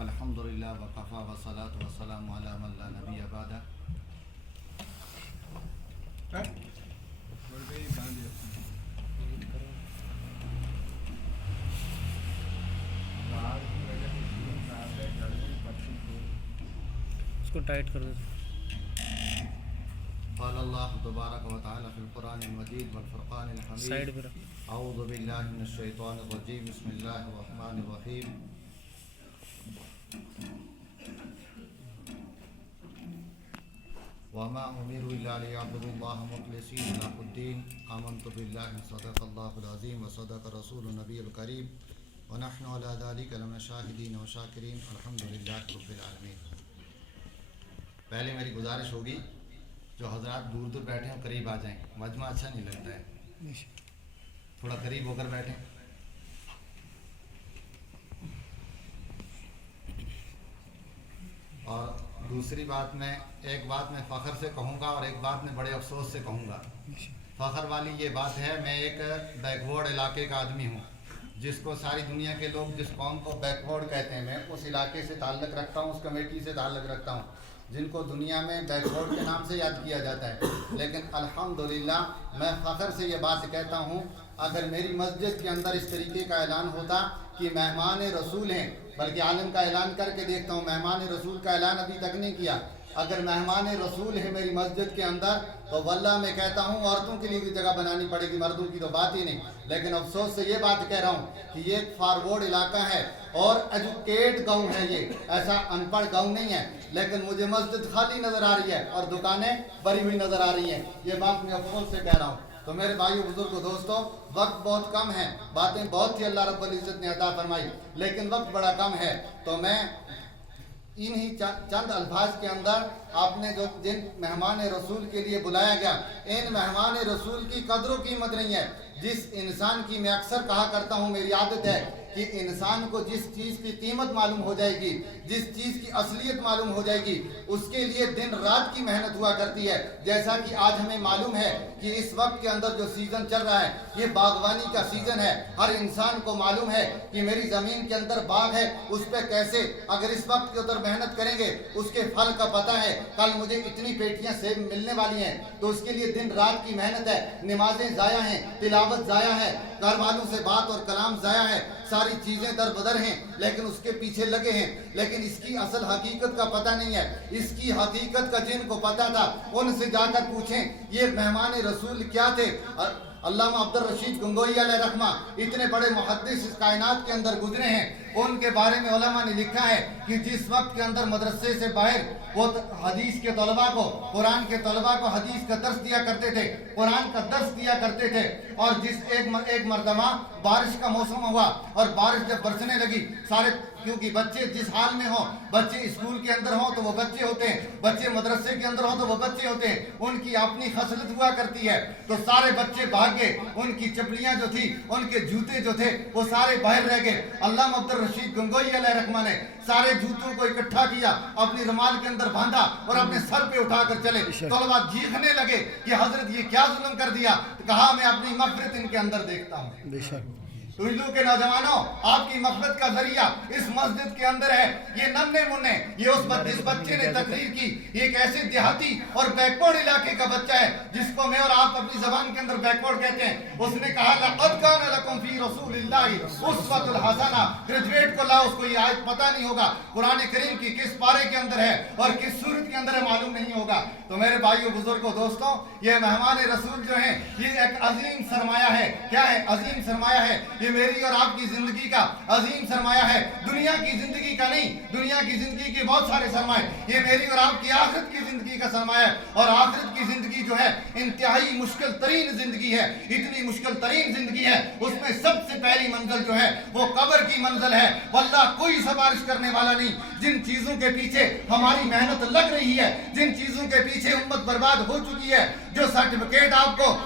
الحمدللہ وقفا والصلاة والسلام علی من لا نبی بعدہ. اس کو ٹائٹ کر دو. قال اللہ تبارک و تعالی فی القرآن المجید والفرقان الحمید. سائڈ پہ رکھ. اعوذ باللہ من الشیطان الرجیم. بسم اللہ الرحمن الرحیم. وما امروا الا ليعبدوا الله مخلصين له الدين. آمنت بالله صدق الله العظیم وصدق رسول النبی الکریم ونحن على ذلك لمن الشاهدین وشاکرین الحمد للہ رب العالمین. پہلے میری گزارش ہوگی جو حضرات دور دور بیٹھے ہیں قریب آ جائیں. مجمع اچھا نہیں لگتا ہے, تھوڑا قریب ہو کر بیٹھیں. اور دوسری بات میں ایک بات میں فخر سے کہوں گا اور ایک بات میں بڑے افسوس سے کہوں گا. فخر والی یہ بات ہے, میں ایک بیکورڈ علاقے کا آدمی ہوں جس کو ساری دنیا کے لوگ جس قوم کو بیکورڈ کہتے ہیں, میں اس علاقے سے تعلق رکھتا ہوں, اس کمیٹی سے تعلق رکھتا ہوں جن کو دنیا میں بیکورڈ کے نام سے یاد کیا جاتا ہے. لیکن الحمدللہ میں فخر سے یہ بات کہتا ہوں, اگر میری مسجد کے اندر اس طریقے کا اعلان ہوتا کہ مہمان رسول ہیں, بلکہ عالم کا اعلان کر کے دیکھتا ہوں, مہمان رسول کا اعلان ابھی تک نہیں کیا, اگر مہمان رسول ہے میری مسجد کے اندر تو واللہ میں کہتا ہوں عورتوں کے لیے بھی جگہ بنانی پڑے گی, مردوں کی تو بات ہی نہیں. لیکن افسوس سے یہ بات کہہ رہا ہوں کہ یہ ایک فارورڈ علاقہ ہے اور ایجوکیٹ گاؤں ہے, یہ ایسا ان پڑھ گاؤں نہیں ہے. لیکن مجھے مسجد خالی نظر آ رہی ہے اور دکانیں بھری ہوئی نظر آ رہی ہیں. یہ بات میں افسوس سے کہہ رہا ہوں. تو میرے بھائیو بزرگوں دوستوں, وقت بہت کم ہے, باتیں بہت سی اللہ رب العزت نے عطا فرمائی, لیکن وقت بڑا کم ہے. تو میں انہی چند الفاظ کے اندر آپ نے جو جن مہمان رسول کے لیے بلایا گیا, ان مہمان رسول کی قدر و قیمت نہیں ہے. جس انسان کی میں اکثر کہا کرتا ہوں, میری عادت ہے کہ انسان کو جس چیز کی قیمت معلوم ہو جائے گی, جس چیز کی اصلیت معلوم ہو جائے گی, اس کے لیے دن رات کی محنت ہوا کرتی ہے. جیسا کہ آج ہمیں معلوم ہے کہ اس وقت کے اندر جو سیزن چل رہا ہے یہ باغبانی کا سیزن ہے. ہر انسان کو معلوم ہے کہ میری زمین کے اندر باغ ہے, اس پہ کیسے اگر اس وقت کے اندر محنت کریں گے اس کے پھل کا پتہ ہے کل مجھے اتنی پیٹیاں سیب ملنے والی ہیں, تو اس کے لیے دن رات کی محنت ہے. نمازیں ضائع ہیں, تلاوت ضائع ہے, گھر والوں سے بات اور کلام ضائع ہے, ساری چیزیں در بدر ہیں, لیکن اس کے پیچھے لگے ہیں. لیکن اس کی اصل حقیقت کا پتہ نہیں ہے. اس کی حقیقت کا جن کو پتہ تھا ان سے جا کر پوچھیں یہ مہمان رسول کیا تھے. علامہ عبد الرشید گنگوئی علیہ رحمہ اتنے بڑے محدث اس کائنات کے اندر گزرے ہیں, ان کے بارے میں علماء نے لکھا ہے کہ جس وقت کے اندر مدرسے سے باہر وہ حدیث کے طلباء کو, قرآن کے طلباء کو حدیث کا درس دیا کرتے تھے, قرآن کا درس دیا کرتے تھے. اور جس ایک مرتبہ بارش کا موسم ہوا اور بارش جب برسنے لگی, سارے کیونکہ بچے جس حال میں ہوں, بچے اسکول کے اندر ہوں تو وہ بچے ہوتے ہیں, بچے مدرسے کے اندر ہوں تو وہ بچے ہوتے ہیں, ان کی اپنی خصلت ہوا کرتی ہے. تو سارے بچے بھاگ گئے, ان کی چپلیاں جو تھی, ان کے جوتے جو تھے وہ سارے باہر رہ گئے. علامہ عبد الرشید گنگوئی علیہ رحمہ نے سارے جوتوں کو اکٹھا کیا, اپنی رومال کے اندر باندھا اور اپنے سر پہ اٹھا کر چلے. طلباء چیخنے لگے کہ حضرت یہ کیا ظلم کر دیا. کہا میں اپنی مغفرت ان کے اندر دیکھتا ہوں. اردو کے نوجوانوں, آپ کی مغفرت کا ذریعہ اس مسجد کے اندر ہے. یہ ننھے منھے, یہ اس بچے نے تقریر کی, یہ ایک ایسے دیہاتی اور بیکورڈ علاقے کا بچہ ہے جس کو میں اور آپ اپنی زبان کے اندر بیکورڈ کہتے ہیں. اس نے کہا لقد کان لکم فی رسول اللہ اسوۃ الحسنہ. گریجویٹ کو لاؤ, اس کو یہ آیت پتہ نہیں ہوگا قرآن کریم کی کس پارے کے اندر ہے اور کس سورت کے اندر ہے, معلوم نہیں ہوگا. تو میرے بھائیو بزرگوں دوستوں, یہ مہمان رسول جو ہیں یہ ایک عظیم سرمایہ ہے. کیا ہے؟ عظیم سرمایہ ہے. یہ میری اور آپ کی زندگی کا عظیم سرمایہ ہے, دنیا کی زندگی کا نہیں. دنیا کی زندگی کے بہت سارے سرمایہ, یہ میری اور آپ کی آخرت کی زندگی کا سرمایہ ہے. اور آخرت کی زندگی جو ہے انتہائی مشکل ترین زندگی ہے, اتنی مشکل ترین زندگی ہے. اس میں سب سے پہلی منزل جو ہے وہ قبر کی منزل ہے. واللہ کوئی سفارش کرنے والا نہیں. جن چیزوں کے پیچھے ہماری محنت لگ رہی ہے, جن چیزوں کے پیچھے امت برباد ہو چکی ہے, جو سرٹیفکیٹ آپ کو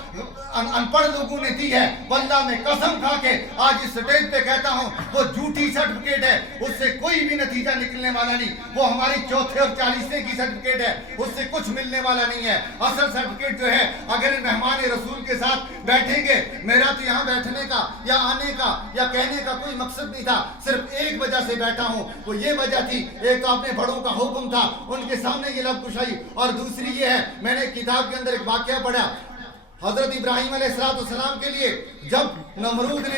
ان پڑھ لوگوں نے دی ہے, واللہ میں قسم کھا کے آج اس سٹیج پہ کہتا ہوں وہ جھوٹی سرٹیفکیٹ ہے, اس سے کوئی بھی نتیجہ نکلنے والا نہیں. وہ ہماری چوتھے اور 40ویں کی سرٹیفکیٹ ہے, اس سے کچھ ملنے والا نہیں ہے. اصل سرٹیفکیٹ جو ہے, اگر مہمان رسول کے ساتھ بیٹھیں گے, میرا تو یہاں بیٹھنے کا یا آنے کا یا کہنے کا کوئی مقصد نہیں تھا، صرف ایک وجہ سے بیٹھا ہوں، وہ یہ وجہ تھی، ایک تو اپنے بڑوں کا حکم تھا، ان کے سامنے یہ لب کشائی، اور دوسری یہ ہے میں نے کتاب کے اندر ایک واقعہ پڑھا، حضرت ابراہیم علیہ السلام کے لیے جب نمرود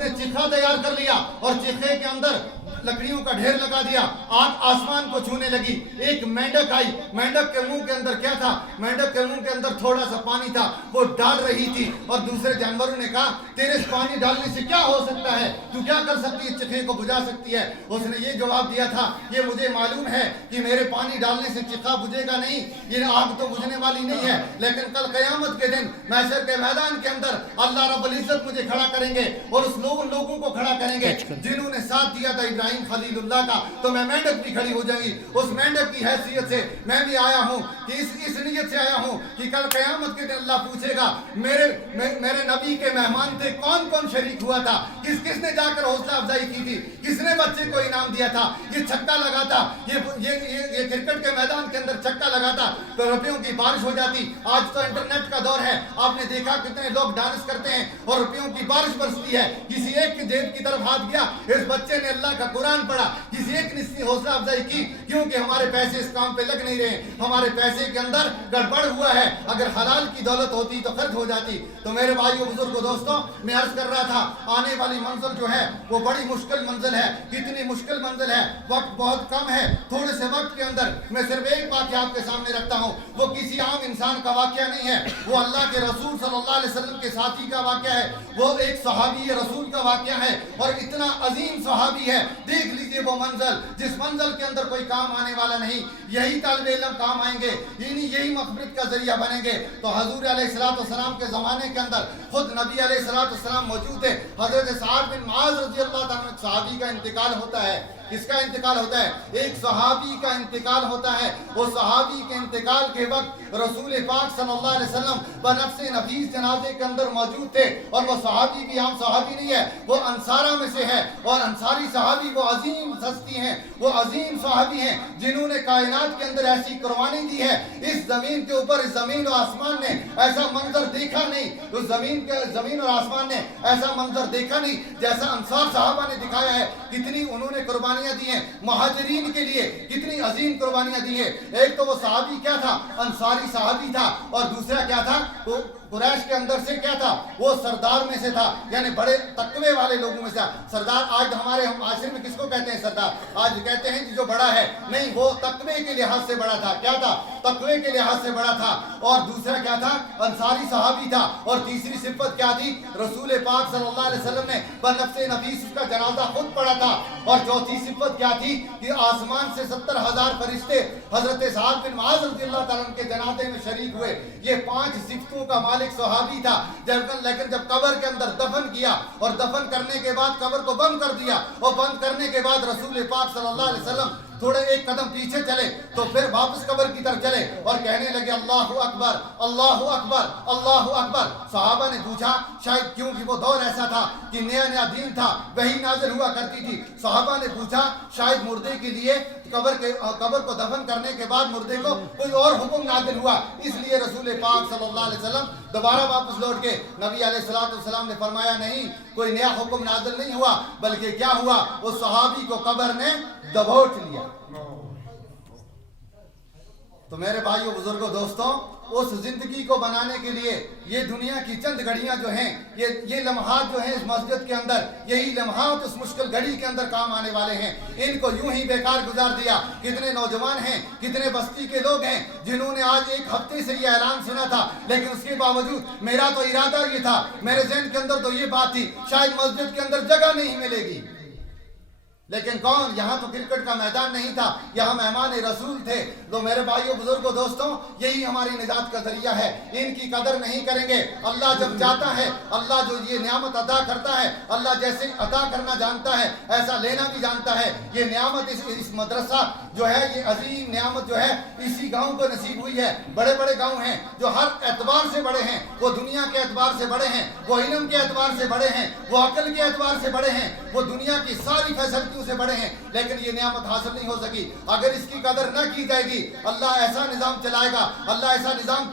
نے چکھا تیار کر لیا اور چکھے کے اندر لکڑیوں کا ڈھیر لگا دیا، آگ آسمان کو چھونے لگی، ایک مینڈک آئی، مینڈک کے منہ کے اندر کیا تھا؟ مینڈک کے منہ کے اندر تھوڑا سا پانی تھا، وہ ڈال رہی تھی، اور دوسرے جانوروں نے کہا تیرے اس پانی ڈالنے سے کیا ہو سکتا ہے، تو کیا کر سکتی ہے، چکھے کو بجھا سکتی ہے؟ اس نے یہ جواب دیا تھا، یہ مجھے معلوم ہے کہ میرے پانی ڈالنے سے چکھا بجھے گا نہیں، یہ آگ تو بجھنے والی نہیں ہے، لیکن کل قیامت کے دن محشر کے میدان کے اندر اللہ رب العزت مجھے کھڑا کریں گے، اور اس لوگوں کو کھڑا کریں گے جنہوں نے ساتھ دیا تھا ابراہیم خلیل اللہ کا، تو میں مینڈک بھی کھڑی ہو جائیں گی، اس مینڈک کی حیثیت سے میں بھی آیا ہوں کہ اس نیت سے آیا ہوں کہ کل قیامت کے دن اللہ پوچھے گا میرے نبی کے مہمان تھے، کون کون شریک ہوا تھا، کس نے جا کر حوصلہ افزائی کی تھی، کس نے بچے کو انعام دیا تھا، یہ چھکا لگا تھا، یہ کرکٹ کے میدان کے اندر چھکا لگا تھا تو روپیوں کی بارش ہو جاتی۔ آج تو انٹرنیٹ کا دور ہے، آپ نے دیکھا کتنے لوگ ڈانس کرتے ہیں اور روپیوں کی بارش برستی ہے، کسی ایک کی جیب کی طرف ہاتھ گیا، اس بچے نے اللہ کا قرآن پڑھا، کسی ایک نے اس کی حوصلہ افزائی کی، کیونکہ ہمارے پیسے اس کام پہ لگ نہیں رہے، ہمارے پیسے کے اندر گڑبڑ ہوا ہے، اگر حلال کی دولت ہوتی تو خرچ ہو جاتی۔ تو میرے بھائیو بزرگوں دوستوں، میں عرض کر رہا تھا آنے والی منزل جو ہے وہ بڑی مشکل منزل ہے، کتنی مشکل منزل ہے، وقت بہت کم ہے، تھوڑے سے وقت کے اندر میں صرف ایک واقعہ آپ کے سامنے رکھتا ہوں، وہ کسی عام انسان کا واقعہ نہیں ہے، وہ اللہ کے رسول صلی اللہ علیہ وسلم کے ساتھی کا واقعہ ہے، وہ ایک صحابی رسول کا واقعہ ہے، اور اتنا عظیم صحابی ہے، دیکھ لیجئے وہ منزل جس منزل کے اندر کوئی کام آنے والا نہیں، یہی طالب علم کام آئیں گے، یہی مغفرت کا ذریعہ بنیں گے۔ تو حضور علیہ السلام کے زمانے کے اندر خود نبی علیہ السلام موجود تھے، حضرت سعد بن معاذ رضی اللہ تعالیٰ عنہ صحابی کا انتقال ہوتا ہے۔ کس کا انتقال ہوتا ہے؟ ایک صحابی کا انتقال ہوتا ہے، وہ صحابی کے انتقال کے وقت رسول پاک صلی اللہ علیہ وسلم بنفس نفیس جنازے کے اندر موجود تھے، اور وہ صحابی بھی عام صحابی نہیں ہے، وہ انصارہ میں سے ہے، اور انصاری صحابی وہ عظیم ہستی ہیں، وہ عظیم صحابی ہیں جنہوں نے کائنات کے اندر ایسی قربانی دی ہے، اس زمین کے اوپر، اس زمین و آسمان نے ایسا منظر دیکھا نہیں، اس زمین اور آسمان نے ایسا منظر دیکھا نہیں جیسا انصار صحابہ نے دکھایا ہے۔ کتنی انہوں نے قربانیاں دی ہیں مہاجرین کے لیے، کتنی عظیم قربانیاں دی ہیں۔ ایک تو وہ صحابی کیا تھا؟ انصاری صحابی تھا، اور دوسرا کیا تھا؟ وہ قریش کے اندر سے کیا تھا؟ وہ سردار میں سے تھا، یعنی بڑے تقوی والے لوگوں میں سے تھا۔ سردار آج ہمارے معاشرے میں کس کو کہتے ہیں؟ سردار آج کہتے ہیں جو بڑا ہے، نہیں، وہ تقوی کے لحاظ سے بڑا تھا۔ کیا تھا؟ تقوی کے لحاظ سے بڑا تھا۔ اور دوسرا کیا تھا؟ انصاری صحابی تھا۔ اور تیسری صفت کیا تھی؟ رسول پاک صلی اللہ علیہ وسلم نے بنفس نفیس اس کا جنازہ خود پڑھا تھا۔ اور چوتھی صفت کیا تھی کہ آسمان سے 70,000 فرشتے حضرت سعد بن معاذ رضی اللہ تعالیٰ عنہ کے جنازے میں شریک ہوئے۔ یہ 5 صفتوں کا مالک صحابی تھا، لیکن جب قبر کے اندر دفن کیا اور دفن کرنے کے بعد قبر کو بند کر دیا، اور بند کرنے کے بعد رسول پاک صلی اللہ علیہ وسلم تھوڑے ایک قدم پیچھے چلے تو پھر واپس قبر کی طرف چلے اور کہنے لگے اللہ اکبر اللہ اکبر اللہ اکبر۔ صحابہ نے پوچھا، شاید کیونکہ وہ دور ایسا تھا کہ نیا دین تھا، وحی نازل ہوا کرتی تھی، صحابہ نے پوچھا شاید مردے کے لیے قبر کو دفن کرنے کے بعد مردے کو کوئی اور حکم نازل ہوا، اس لیے رسول پاک صلی اللہ علیہ وسلم دوبارہ واپس لوٹ کے نبی علیہ السلام نے فرمایا نہیں، کوئی نیا حکم نازل نہیں ہوا، بلکہ کیا ہوا؟ اس صحابی کو قبر نے دبوچ لیا۔ تو میرے بھائیو بزرگوں دوستوں، اس زندگی کو بنانے کے لیے یہ دنیا کی چند گھڑیاں جو ہیں، یہ لمحات جو ہیں اس مسجد کے اندر، یہی لمحات اس مشکل گھڑی کے اندر کام آنے والے ہیں، ان کو یوں ہی بیکار گزار دیا۔ کتنے نوجوان ہیں، کتنے بستی کے لوگ ہیں جنہوں نے آج ایک ہفتے سے یہ اعلان سنا تھا، لیکن اس کے باوجود میرا تو ارادہ یہ تھا، میرے ذہن کے اندر تو یہ بات تھی شاید مسجد کے اندر جگہ نہیں ملے گی، لیکن کون؟ یہاں تو کرکٹ کا میدان نہیں تھا، یہاں مہمان رسول تھے۔ تو میرے بھائیو بزرگوں دوستوں، یہی ہماری نجات کا ذریعہ ہے، ان کی قدر نہیں کریں گے۔ اللہ جب چاہتا ہے، اللہ جو یہ نعمت عطا کرتا ہے، اللہ جیسے عطا کرنا جانتا ہے ایسا لینا بھی جانتا ہے۔ یہ نعمت اس مدرسہ جو ہے، یہ عظیم نعمت جو ہے اسی گاؤں کو نصیب ہوئی ہے۔ بڑے بڑے گاؤں ہیں جو ہر اعتبار سے بڑے ہیں، وہ دنیا کے اعتبار سے بڑے ہیں، وہ علم کے اعتبار سے بڑے ہیں، وہ عقل کے اعتبار سے بڑے ہیں، وہ دنیا کی ساری فیسلٹیوں سے بڑے ہیں، لیکن یہ نعمت حاصل نہیں ہو سکی۔ اگر اس کی قدر نہ کی جائے گی، اللہ ایسا نظام چلائے گا، اللہ ایسا نظام